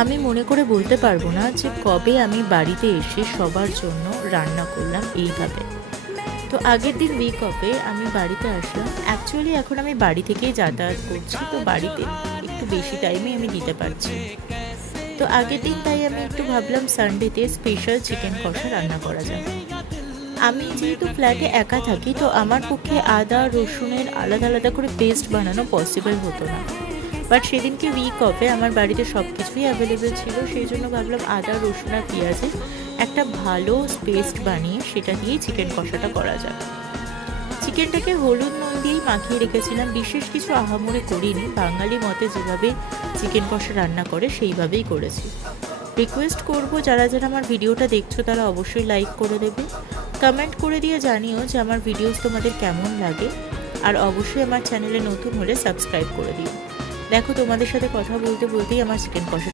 আমি মনে করে বলতে পারবো না যে কবে আমি বাড়িতে এসে সবার জন্য রান্না করলাম এইভাবে। তো আগের দিন উইক অফে আমি বাড়িতে আসলাম। অ্যাকচুয়ালি এখন আমি বাড়ি থেকেই যাতায়াত করছি, তো বাড়িতে একটু বেশি টাইমই আমি দিতে পারছি। তো আগের দিন তাই আমি একটু ভাবলাম সানডেতে স্পেশাল চিকেন কষা রান্না করা যাবে। আমি যেহেতু ফ্ল্যাটে একা থাকি, তো আমার পক্ষে আদা রসুনের আলাদা আলাদা করে পেস্ট বানানো পসিবল হতো না। বাট সেদিনকে উইক অফে আমার বাড়িতে সব কিছুই অ্যাভেলেবেল ছিল, সেই জন্য ভাবলাম আদা রসুন আর পেঁয়াজের একটা ভালো পেস্ট বানিয়ে সেটা দিয়েই চিকেন কষাটা করা যাবে। চিকেনটাকে হলুদ নুন দিয়েই মাখিয়ে রেখেছিলাম, বিশেষ কিছু আহামরি করিনি, বাঙালি মতে যেভাবে চিকেন কষা রান্না করে সেইভাবেই করেছি। রিকোয়েস্ট করব যারা যারা আমার ভিডিওটা দেখছো তারা অবশ্যই লাইক করে দেবে, কমেন্ট করে দিয়ে জানিও যে আমার ভিডিওস তোমাদের কেমন লাগে, আর অবশ্যই আমার চ্যানেলে নতুন হলে সাবস্ক্রাইব করে দিও। দেখো, তোমাদের সাথে কথা বলতে বলতেই আমার চিকেন কষা